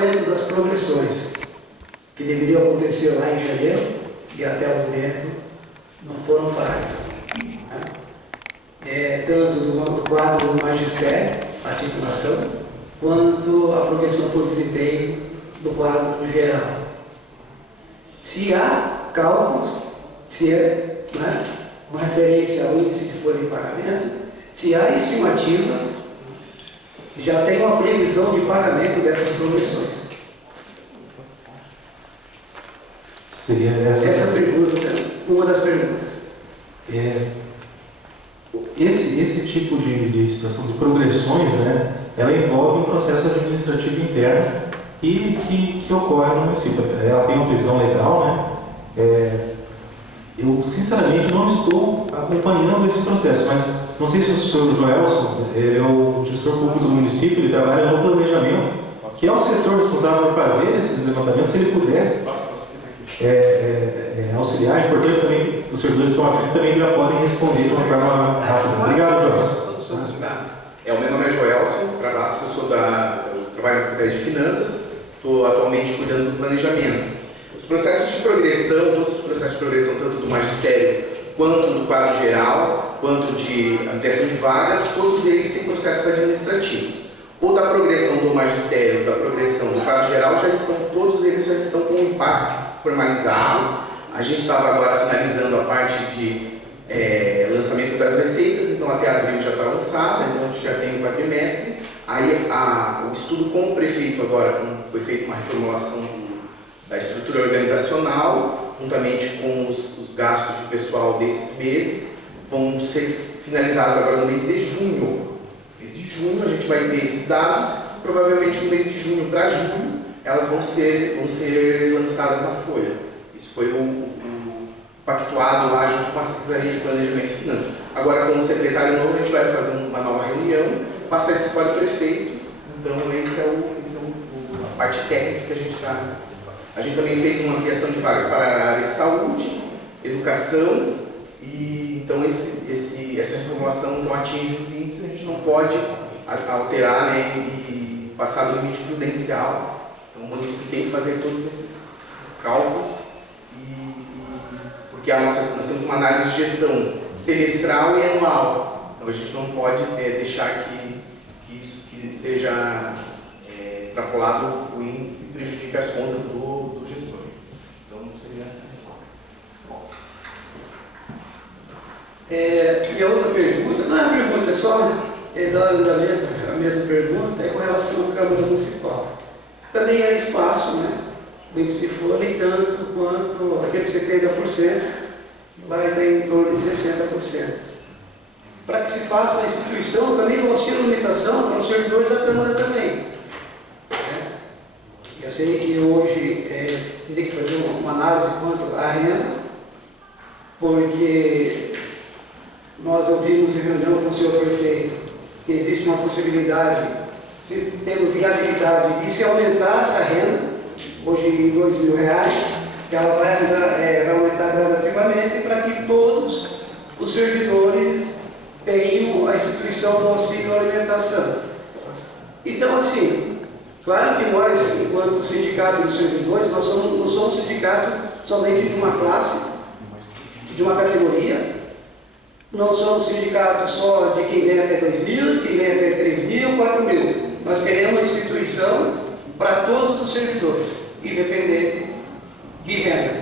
pagamento das progressões, que deveriam acontecer lá em janeiro e até o momento não foram pagas. Tanto do quadro do magistério, a titulação, quanto a progressão por desempenho do quadro geral. Se há cálculos, se é, com referência ao índice de folha de pagamento, se há estimativa, já tem uma previsão de pagamento dessas progressões. Seria essa pergunta, uma das perguntas. Esse tipo de situação de progressões, né, ela envolve um processo administrativo interno que ocorre no município. Ela tem uma previsão legal, né? Eu, sinceramente, não estou acompanhando esse processo, mas não sei se o senhor Joelson, é o gestor público do município, ele trabalha no planejamento, que é o setor responsável por fazer esses levantamentos. Se ele puder auxiliar, é importante também que os servidores que estão aqui também já podem responder de uma forma rápida. Obrigado, Joelson. Todos somos graves. O meu nome é Joelson Travassos, eu trabalho na Secretaria de Finanças, estou atualmente cuidando do planejamento. Os processos de progressão, todos os processos de progressão, tanto do magistério, quanto do quadro geral, quanto de ampliação de vagas, todos eles têm processos administrativos. Ou da progressão do magistério, da progressão do quadro geral, todos eles já estão com um impacto formalizado. A gente estava agora finalizando a parte de lançamento das receitas, então até abril já está lançada, então a gente já tem um quadrimestre. Aí o estudo com o prefeito agora, foi feita uma reformulação da estrutura organizacional, juntamente com os gastos de pessoal desses meses, vão ser finalizados agora no mês de junho. No mês de junho a gente vai ter esses dados, provavelmente no mês de junho para julho elas vão ser lançadas na folha. Isso foi o pactuado lá junto com a Secretaria de Planejamento e Finanças. Agora, com o secretário novo, a gente vai fazer uma nova reunião, passar isso para o prefeito. Então, essa é a parte técnica que a gente está. A gente também fez uma ampliação de vagas para a área de saúde, educação, e então essa reformulação não atinge os índices, a gente não pode alterar, né, e passar do limite prudencial. Então, o município tem que fazer todos esses cálculos, porque nós temos uma análise de gestão semestral e anual. Então, a gente não pode deixar que isso seja extrapolado o índice e prejudique as contas do gestor. Então, seria essa resposta. E a outra pergunta, não é uma pergunta, é só dar andamento, a mesma pergunta, é com relação à Câmara Municipal. Também há espaço, né? O índice de folha, tanto quanto aquele 70%, vai estar em torno de 60%. Para que se faça a instituição, também consiste limitação para os servidores da Câmara também. Eu sei que hoje teria que fazer uma análise quanto à renda, porque nós ouvimos em reunião com o senhor prefeito que existe uma possibilidade, se tendo viabilidade, de se aumentar essa renda, hoje em R$2.000, que ela vai aumentar gradativamente para que todos os servidores tenham a instituição do auxílio à alimentação. Então, assim, claro que nós, enquanto sindicato de servidores, nós não somos sindicato somente de uma classe, de uma categoria, não somos sindicato só de quem ganha até 2.000, quem ganha até 3.000, 4.000. Nós queremos uma instituição para todos os servidores, independente de renda.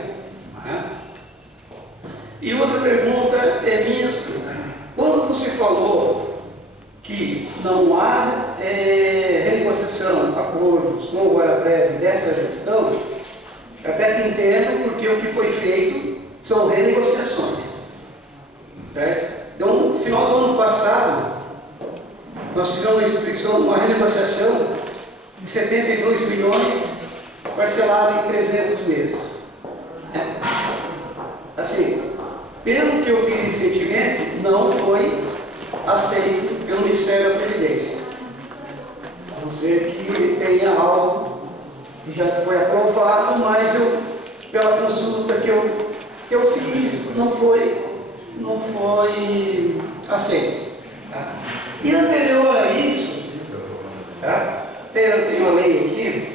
E outra pergunta é minha. Quando você falou que não há renegociação, acordos com o Guaraprévio dessa gestão, até que entendo, porque o que foi feito são renegociações. Certo? Então, no final do ano passado, nós tivemos uma instituição, uma renegociação de 72 milhões, parcelado em 300 meses. Assim, pelo que eu vi recentemente, não foi aceito pelo Ministério da Previdência. A não ser que tenha algo que já foi aprovado, mas pela consulta que eu fiz, não foi aceito. Tá? E anterior a isso, tá? Eu tenho uma lei aqui,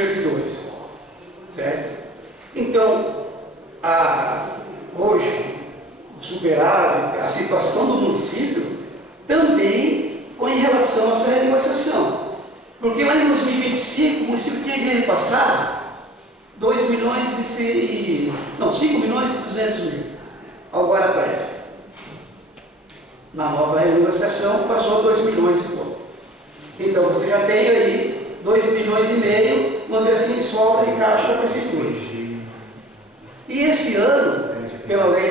servidores, certo? Então, hoje, o superávit, a situação do município também foi em relação a essa renegociação. Porque lá em 2025 o município tinha que repassar 5 milhões e 200 mil ao Guaraprévio. Na nova renegociação passou a 2 milhões e pouco. Então você já tem aí 2 milhões e meio, vamos dizer assim, sobra de caixa da prefeitura. E esse ano, pela lei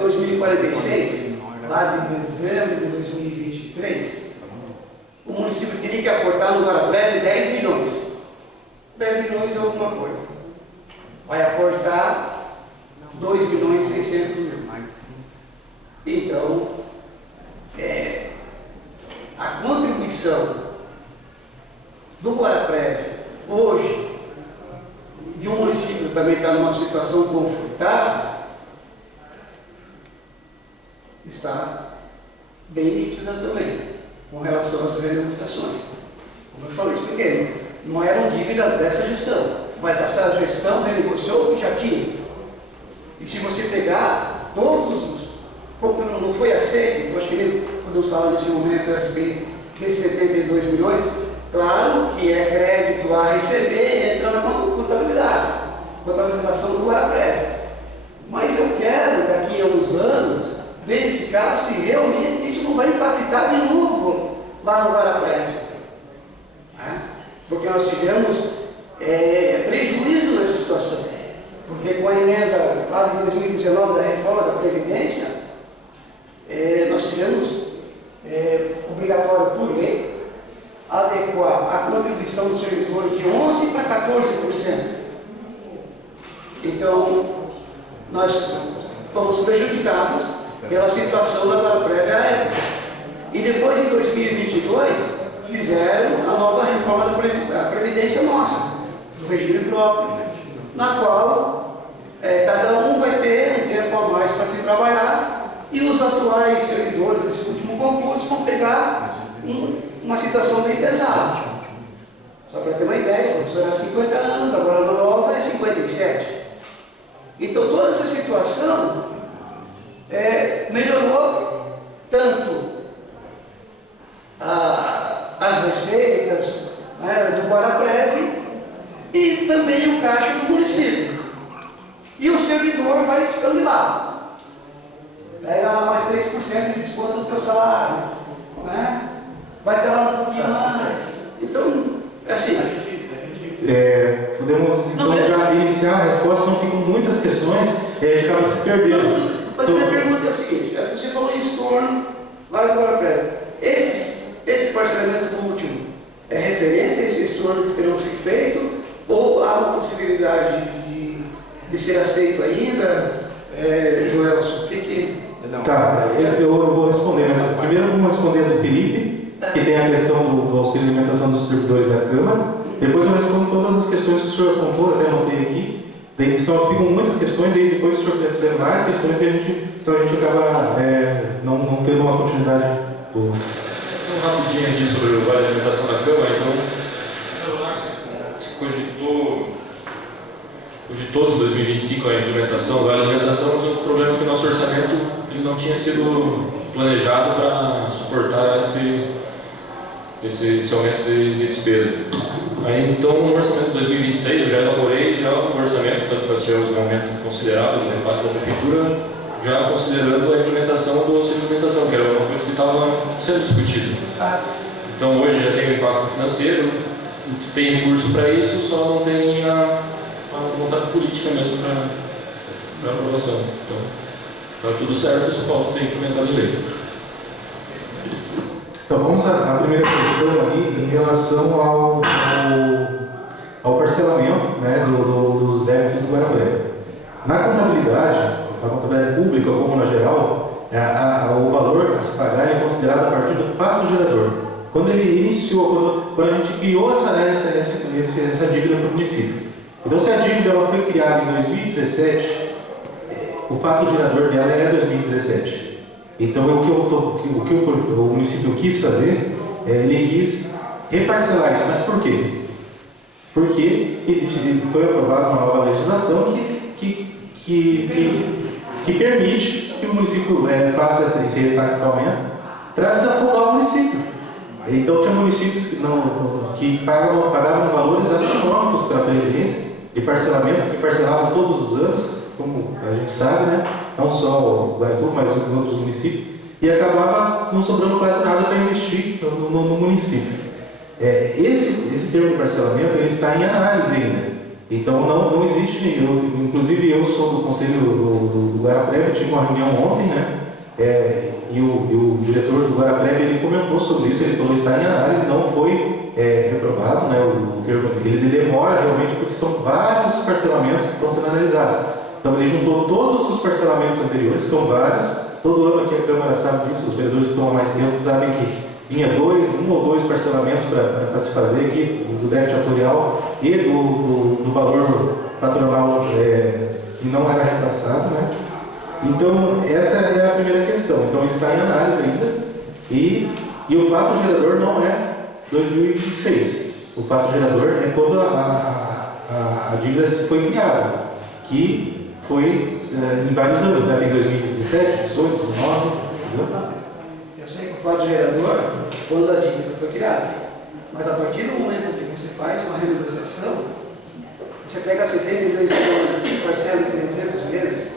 2046, lá de dezembro de 2023, o município teria que aportar no Guaraprévio 10 milhões. 10 milhões é alguma coisa. Vai aportar 2 milhões e 600 mil. Então, a contribuição do Guaraprévio hoje, de um município que também está numa situação confortável, está bem nítida também, com relação às renegociações. Como eu falei, expliquei, não eram dívidas dessa gestão, mas essa gestão renegociou o que já tinha. E se você pegar todos os, como não foi aceito, eu acho que nem podemos falar nesse momento a respeito desses 72 milhões, claro que é crédito a receber, entra na contabilização do Guaraprévio. Mas eu quero, daqui a uns anos, verificar se realmente isso não vai impactar de novo lá no Guaraprévio. Porque nós tivemos prejuízo nessa situação. Porque com a emenda lá de 2019 da reforma da Previdência, nós tivemos obrigatório por lei adequar a contribuição do servidor de 11% para 14%. Então, nós fomos prejudicados pela situação da Guaraprévia à época. E depois, em 2022, fizeram a nova reforma da Previdência nossa, do regime próprio, na qual cada um vai ter um tempo a mais para se trabalhar e os atuais servidores desse último concurso vão pegar uma situação bem pesada. Só para ter uma ideia, o professor era 50 anos, agora na nova é 57. Então toda essa situação melhorou tanto as receitas do Guaraprévio e também o caixa do município. E o servidor vai ficando lá. Pega lá mais 3% de desconto do teu salário. Vai ter lá um pouquinho mais. Então, assim. Podemos então já iniciar a resposta, não ficam muitas questões, acaba se perdendo. Mas a minha pergunta é a seguinte: você falou em estorno lá do Guaraprévio. Esse parcelamento último é referente a esse estorno que terão sido feito? Ou há uma possibilidade de ser aceito ainda? Joelson, o que. Tá, eu vou responder, mas primeiro vamos responder do Felipe, que tem a questão do auxílio de alimentação dos servidores da Câmara. Depois eu respondo todas as questões que o senhor apontou, até anotei aqui. Ficam muitas questões, e depois se o senhor quiser fazer mais questões, senão a gente acaba não tendo uma continuidade boa. Rapidinho aqui sobre o Vale de Alimentação da Câmara, então, cogitou-se em 2025 a implementação do Vale de Alimentação, mas o problema é que o nosso orçamento ele não tinha sido planejado para suportar esse aumento de despesa. Aí, então, no orçamento de 2026, eu já elaborei um orçamento, tanto para ser um aumento considerável do repasse da Prefeitura, já considerando a implementação do auxílio de alimentação, que era uma coisa que estava sendo discutida. Então, hoje já tem o impacto financeiro, tem recurso para isso, só não tem a vontade política mesmo para aprovação. Então, está tudo certo, isso pode ser implementado em lei. Então vamos à primeira questão ali em relação ao parcelamento dos débitos do Guaraprévio. Na contabilidade pública como na geral, o valor a se pagar é considerado a partir do fato gerador. Quando ele iniciou, quando a gente criou essa dívida para o município. Então se a dívida ela foi criada em 2017, o fato gerador dela é 2017. Então, o que o município quis fazer, ele quis reparcelar isso. Mas por quê? porque foi aprovada uma nova legislação que permite que o município faça esse repactuamento para desafogar o município. Então, tinha municípios que pagavam valores astronômicos para a Previdência de parcelamento, que parcelavam todos os anos, como a gente sabe, né? Não só o Guaratu, mas os outros municípios, e acabava não sobrando quase nada para investir no município. Esse termo de parcelamento ele está em análise ainda. Então não existe, inclusive eu sou do conselho do Guaraprev, tive uma reunião ontem, né? E o diretor do Guaraprev ele comentou sobre isso, ele falou que está em análise, não foi reprovado, né? O termo ele demora realmente porque são vários parcelamentos que estão sendo analisados. Então ele juntou todos os parcelamentos anteriores, são vários, todo ano aqui a Câmara sabe disso, os vereadores que estão há mais tempo sabem que tinha um ou dois parcelamentos para se fazer aqui, do déficit atuarial e do valor patronal que não era repassado, né? Então, essa é a primeira questão. Então, está em análise ainda e o fato gerador não é 2006. O fato gerador é quando a dívida foi criada, que foi em vários anos, né? Em 2017, 2018, 2019, entendeu? Eu sei que o fato gerador, quando a dívida foi criada, mas a partir do momento que você faz uma renegociação, você pega 72 milhões e parcela em 300 vezes,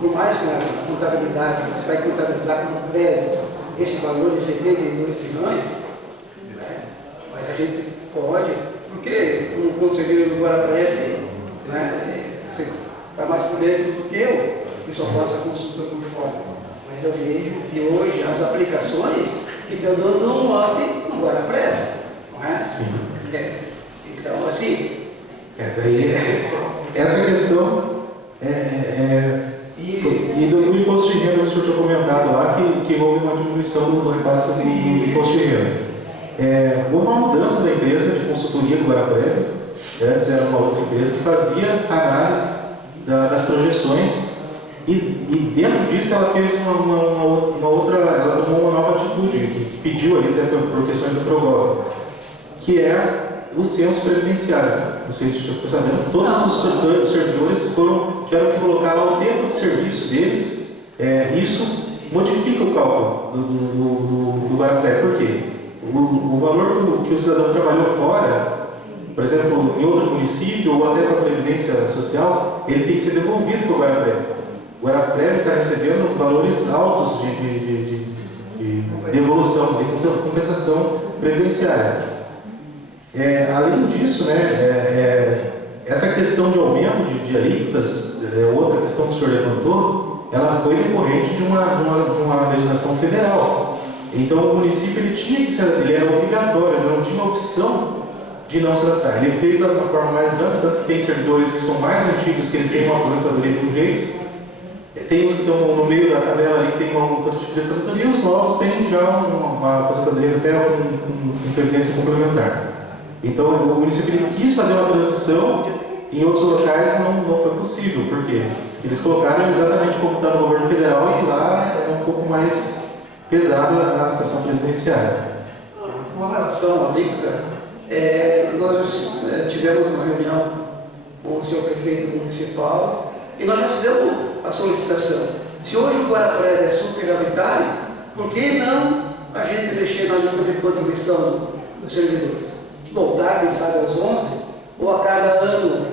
por mais que na contabilidade você vai contabilizar como crédito esse valor de 72 milhões, mas a gente pode, porque o conselheiro do Guaraprev, você está mais por dentro do que eu, que só faço a consulta por fora. Mas eu vejo que hoje as aplicações que estão dando um up no Guaraprev, não é? Sim. Então, assim... daí, essa questão e do imposto de renda, o senhor tinha comentado lá que houve uma diminuição do repasse do imposto de renda. Houve uma mudança da empresa de consultoria do Guaraprev, antes era uma outra empresa que fazia análise das projeções. E dentro disso ela fez uma outra, ela tomou uma nova atitude, que pediu ali até por questões do PROGOV, que é o censo previdenciário. Não sei se você está sabendo, todos os servidores tiveram que colocar lá o tempo de serviço deles, isso modifica o cálculo do Guaraprev. Por quê? O valor que o cidadão trabalhou fora, por exemplo, em outro município ou até para a Previdência Social, ele tem que ser devolvido para o Guaraprev. O Guaraprev está recebendo valores altos de devolução, de compensação previdenciária. Além disso, essa questão de aumento de alíquotas, outra questão que o senhor levantou, ela foi decorrente de uma legislação federal. Então o município ele era obrigatório, ele não tinha opção de não se adaptar. Ele fez da forma mais branca, tanto que tem servidores que são mais antigos, que eles têm uma aposentadoria de um jeito. Tem os que estão no meio da tabela ali que tem um outro tipo de aposentadoria, e os novos têm já uma aposentadoria até com previdência complementar. Então o município ele quis fazer uma transição, em outros locais não foi possível, porque eles colocaram exatamente como está no governo federal e lá é um pouco mais pesada a situação previdenciária. Com relação à alíquota, nós tivemos uma reunião com o senhor prefeito municipal e nós já fizemos a solicitação. Se hoje o Guaraprev é superavitário, por que não a gente mexer na alíquota de contribuição dos servidores? Voltar, quem sabe, aos 11, ou a cada ano,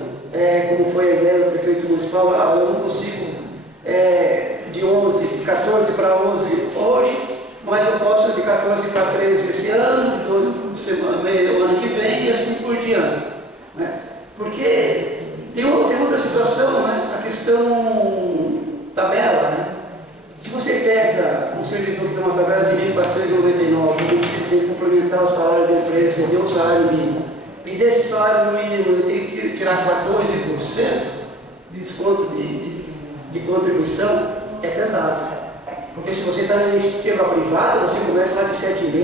como foi a ideia do prefeito municipal, eu não consigo de 14 para 11 hoje, mas eu posso de 14 para 13 esse ano, de 12 o ano que vem e assim por diante. Né? Porque tem outra situação, né? A questão tabela. Né? Se você pega um servidor que tem uma tabela de 1.499, você tem que complementar o salário dele para ele receber o salário mínimo, e desse salário mínimo ele tem que tirar 14% de desconto de contribuição, é pesado. Porque se você está em esquema privado, você começa lá de 7,5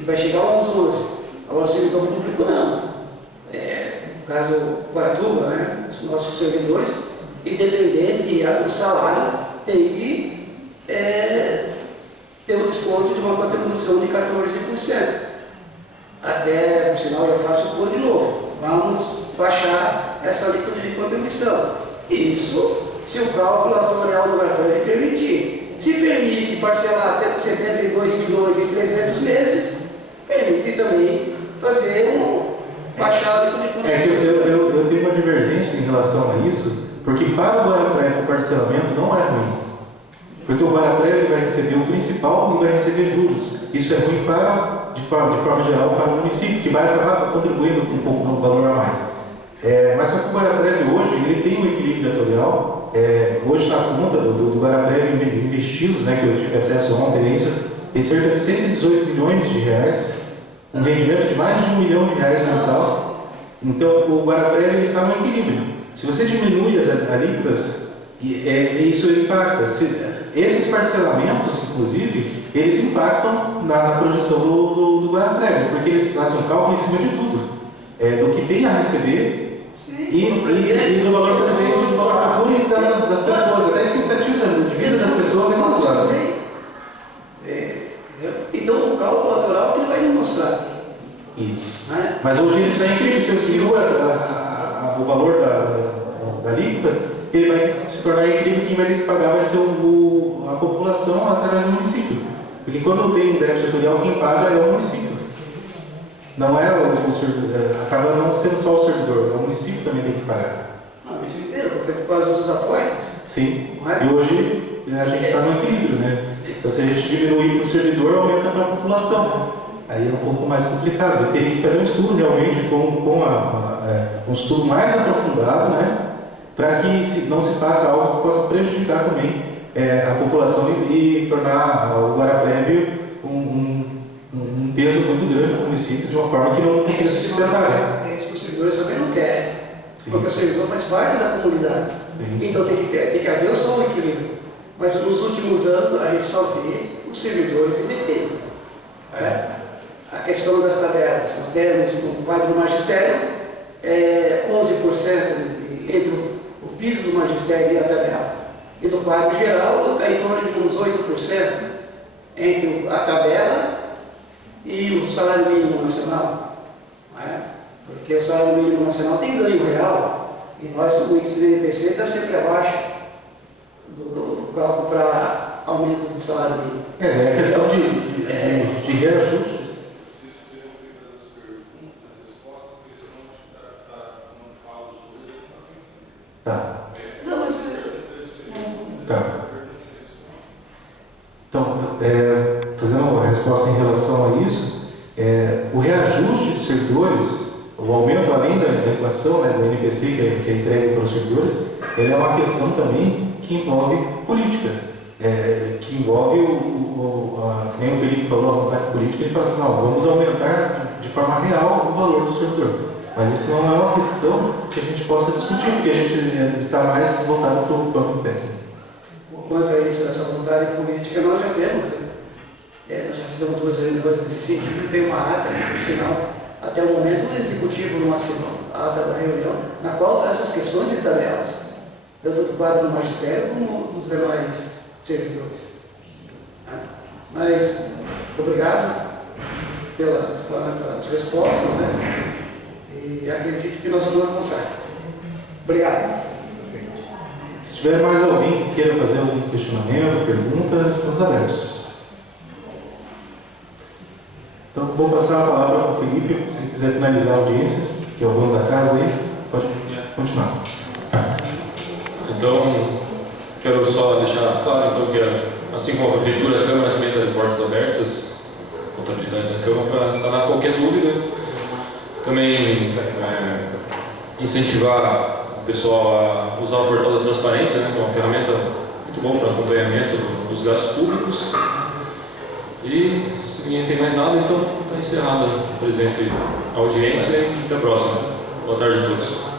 e vai chegar aos 11. Agora, o servidor público não. No caso, Guaratuba, né, os nossos servidores, independente do salário, tem que ter um desconto de uma contribuição de 14%. até, por sinal, eu faço o de novo, vamos baixar essa alíquota de contribuição. Isso se o cálculo atuarial do relatório permitir. Se permite parcelar até 72 milhões em 300 meses, permite também fazer baixar a alíquota de contribuição. Eu tenho uma divergência em relação a isso, porque para o Guaraprévio o parcelamento não é ruim. Porque o Guaraprévio vai receber o principal e vai receber juros. Isso é ruim de forma geral para o município, que vai acabar contribuindo com um pouco no valor a mais. Mas só que o Guaraprévio hoje ele tem um equilíbrio atuarial. Hoje na conta do Guaraprévio investidos, né, que eu tive acesso ontem a isso, tem cerca de 118 milhões de reais, um rendimento de mais de R$1 milhão mensal. Então o Guaraprévio está no equilíbrio. Se você diminui as alíquotas, isso impacta. Esses parcelamentos, inclusive, eles impactam na projeção do Guaraprévio, porque eles fazem um cálculo em cima de tudo, do que tem a receber e do valor presente do valor futuro e das pessoas. Até a expectativa de vida das pessoas é calculada. Então o cálculo natural ele vai demonstrar. Isso. Mas hoje ele está incrível, se eu sigo o valor da alíquota, ele vai se tornar incrível. Quem vai ter que pagar vai ser a população através do município. Porque quando tem um déficit atuarial, quem paga é o município. Não é o servidor, acaba não sendo só o servidor, o município também tem que pagar. Não, o município inteiro, porque por causa dos aportes. Sim. É? E hoje a gente está no equilíbrio, né? Então se a gente diminuir para o servidor, aumenta para a população. Aí é um pouco mais complicado. Eu teria que fazer um estudo realmente um estudo mais aprofundado, né? Para que não se faça algo que possa prejudicar também a população e tornar o Guaraprévio um peso muito grande para o município de uma forma que não consiga se sustentar. Os servidores também não querem, Sim. porque o servidor faz parte da comunidade. Sim. Então tem que haver só um equilíbrio. Mas nos últimos anos a gente só vê os servidores em declínio. A questão das tabelas, nós temos no quadro do magistério, 11% entre o piso do magistério e a tabela. E no quadro geral está em torno de uns 8% entre a tabela e o salário mínimo nacional. Porque o salário mínimo nacional tem ganho real, e nós, o índice do INPC, está sempre abaixo do cálculo para aumento do salário mínimo. É questão de reajuste. Tá. Não, mas... Tá. Então, fazendo uma resposta em relação a isso, o reajuste de servidores, o aumento além da inflação, né, do NPC que é entregue para os servidores, ele é uma questão também que envolve política, que envolve, nem o Felipe falou, a vontade política, ele fala assim, não, vamos aumentar de forma real o valor do servidor. Mas isso não é uma questão que a gente possa discutir, porque a gente está mais voltado para o campo técnico. Quanto a isso, essa vontade política, nós já temos. Nós já fizemos 2 reuniões nesse sentido, tem uma ata, por sinal, até o momento o executivo não assinou a ata da reunião, na qual essas questões detalhadas, tanto do quadro do magistério como dos demais servidores. Mas, obrigado pelas respostas, né? E acredito que nós vamos avançar. Obrigado. Se tiver mais alguém que queira fazer algum questionamento, pergunta, estamos abertos. Então, vou passar a palavra para o Felipe, se ele quiser finalizar a audiência, que é o dono da casa aí, pode continuar. Então, quero só deixar claro então, que, assim como a Prefeitura, a Câmara também está de portas abertas, a contabilidade da Câmara, para sanar qualquer dúvida. Também incentivar o pessoal a usar o portal da transparência, né, que é uma ferramenta muito boa para acompanhamento dos gastos públicos. E se ninguém tem mais nada, então está encerrada a presente audiência e até a próxima. Boa tarde a todos.